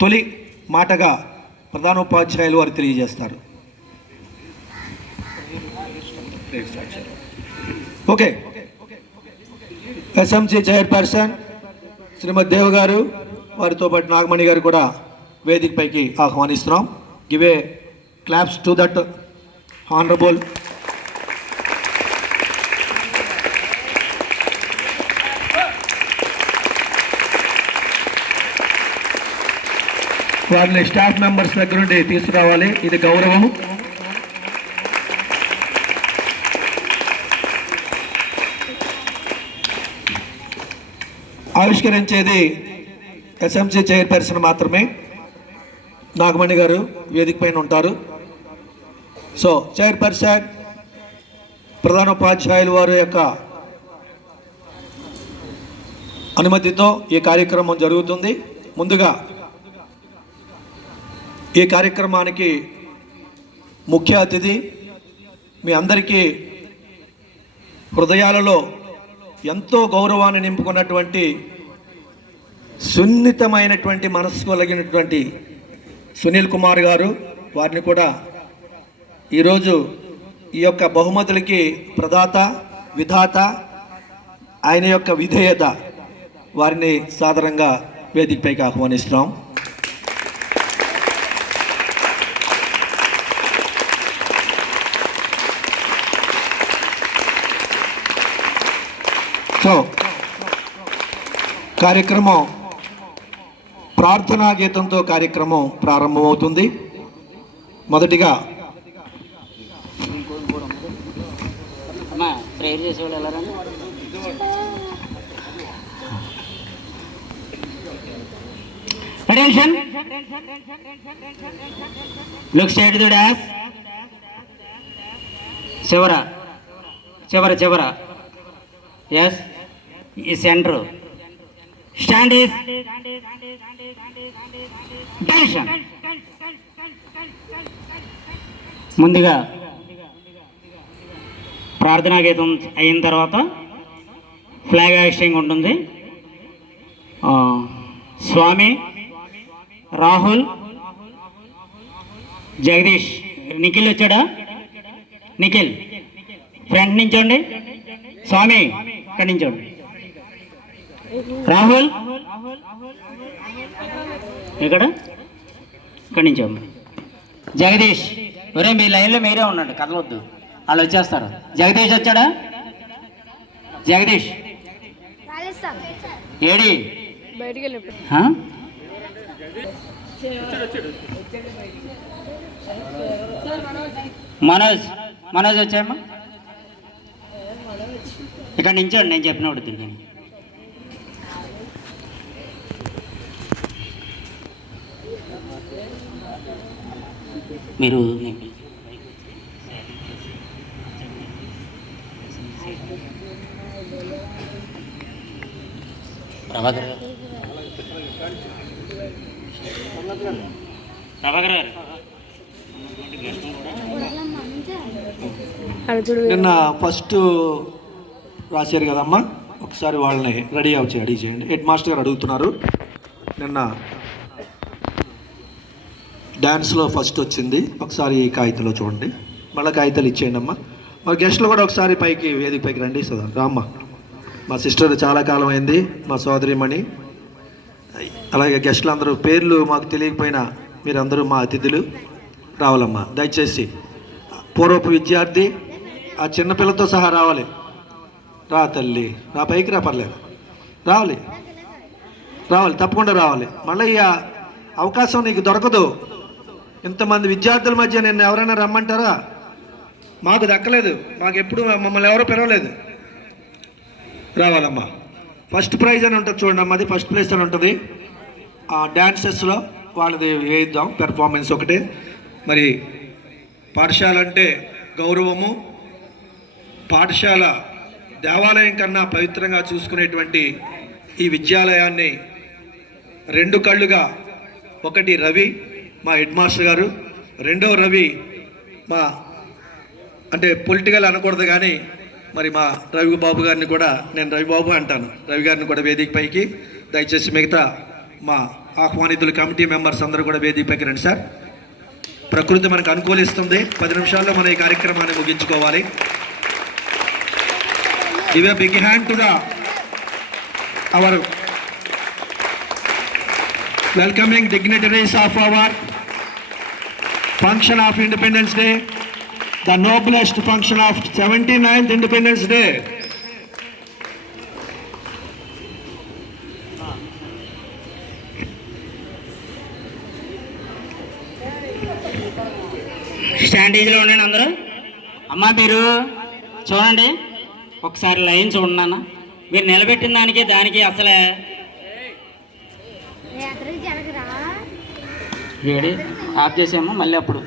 తొలి మాటగా ప్రధానోపాధ్యాయులు వారు తెలియజేస్తారు. ఓకే, ఎస్ఎంసీ చైర్పర్సన్ శ్రీమతి దేవ్ గారు వారితో పాటు నాగమణి గారు కూడా వేదికపైకి ఆహ్వానిస్తున్నాం. Give a claps to that honourable వారిని స్టాఫ్ మెంబర్స్ దగ్గర నుండి తీసుకురావాలి. ఇది గౌరవం. ఆవిష్కరించేది ఎస్ఎంసీ చైర్పర్సన్ మాత్రమే. నాగమణి గారు వేదిక పైన ఉంటారు. సో చైర్పర్సన్ ప్రధానోపాధ్యాయులు వారి యొక్క అనుమతితో ఈ కార్యక్రమం జరుగుతుంది. ముందుగా ఈ కార్యక్రమానికి ముఖ్య అతిథి మీ అందరికీ హృదయాలలో ఎంతో గౌరవాన్ని నింపుకున్నటువంటి సున్నితమైనటువంటి మనస్సు కలిగినటువంటి సునీల్ కుమార్ గారు, వారిని కూడా ఈరోజు ఈ యొక్క బహుమతులకి ప్రదాత, విధాత, ఆయన యొక్క విధేయత, వారిని సాదరంగా వేదికపైకి ఆహ్వానిస్తున్నాం. సో కార్యక్రమం ప్రార్థనా గీతంతో కార్యక్రమం ప్రారంభమవుతుంది. మొదటిగా చివర చివర చివర ఎస్ ఈ సెంటర్ స్టాండ్ ఈస్ టెన్షన్. ముందుగా ప్రార్థనా గీతం అయిన తర్వాత ఫ్లాగ్ హాయిస్టింగ్ ఉంటుంది. స్వామి, రాహుల్, జగదీష్, నిఖిల్ వచ్చాడా? నిఖిల్ ఫ్రంట్ నుంచోండి. స్వామి ఇక్కడి నుంచోండి. రాహుల్ ఇక్కడ ఇక్కడి నుంచోండి. జగదీష్ ఒరే మీ లైన్లో మీరే ఉండండి, కదలొద్దు, వాళ్ళు వచ్చేస్తారు. జగదీష్ వచ్చాడా? జగదీష్ ఏడి? మనోజ్, మనోజ్ వచ్చాయమ్మా ఇక్కడ నించోండి, నేను చెప్పినప్పుడు తిరిగి. మీరు ప్రభాకర్ గారు, ప్రభాకర్ గారు నిన్న ఫస్ట్ రాశారు కదమ్మా, ఒకసారి వాళ్ళని రెడీ అడిగి చేయండి. హెడ్ మాస్టర్ గారు అడుగుతున్నారు. నిన్న డ్యాన్స్లో ఫస్ట్ వచ్చింది, ఒకసారి ఈ కాగితంలో చూడండి. మళ్ళీ కాగితాలు ఇచ్చేయండి అమ్మా. మరి గెస్ట్లు కూడా ఒకసారి పైకి వేదిక పైకి రండి. సదా రామ్మ, మా సిస్టర్ చాలా కాలం అయింది, మా సోదరిమణి. అలాగే గెస్టులు అందరూ పేర్లు మాకు తెలియకపోయినా మీరందరూ మా అతిథులు రావాలమ్మా. దయచేసి పూర్వపు విద్యార్థి ఆ చిన్నపిల్లతో సహా రావాలి. రా తల్లి, రా పైకి రా, పర్లేదు, రావాలి రావాలి, తప్పకుండా రావాలి. మళ్ళీ ఈ అవకాశం నీకు దొరకదు. ఇంతమంది విద్యార్థుల మధ్య నిన్ను ఎవరైనా రమ్మంటారా? మాకు దక్కలేదు, మాకు ఎప్పుడు మమ్మల్ని ఎవరో పిలవలేదు. రావాలమ్మా. ఫస్ట్ ప్రైజ్ అని ఉంటుంది చూడండి అమ్మా, అది ఫస్ట్ ప్లేస్ అని ఉంటుంది. ఆ డ్యాన్సెస్లో వాళ్ళది వేయిద్దాం, పెర్ఫార్మెన్స్ ఒకటే. మరి పాఠశాల అంటే గౌరవము, పాఠశాల దేవాలయం కన్నా పవిత్రంగా చూసుకునేటువంటి ఈ విద్యాలయాన్ని రెండు కళ్ళుగా, ఒకటి రవి మా హెడ్ మాస్టర్ గారు, రెండవ రవి మా అంటే పొలిటికల్ అనకూడదు కానీ మరి మా రవి బాబు గారిని కూడా నేను రవి బాబు అంటాను. రవి గారిని కూడా వేదిక పైకి దయచేసి మిగతా మా ఆహ్వానితులు కమిటీ మెంబర్స్ అందరూ కూడా వేదికపైకి రండి సార్. ప్రకృతి మనకు అనుకూలిస్తుంది. 10 నిమిషాల్లో మనం ఈ కార్యక్రమాన్ని ముగించుకోవాలి. Give a big hand to our welcoming dignitaries of our function of Independence Day, the noblest function of 79th Independence Day. స్టాండేజ్లో ఉండండి అందరూ. అమ్మ మీరు చూడండి, ఒకసారి లైన్ చూడండి నాన్న. మీరు నిలబెట్టిన దానికి అసలే ఏడి ఆఫ్ చేసాము మళ్ళీ అప్పుడు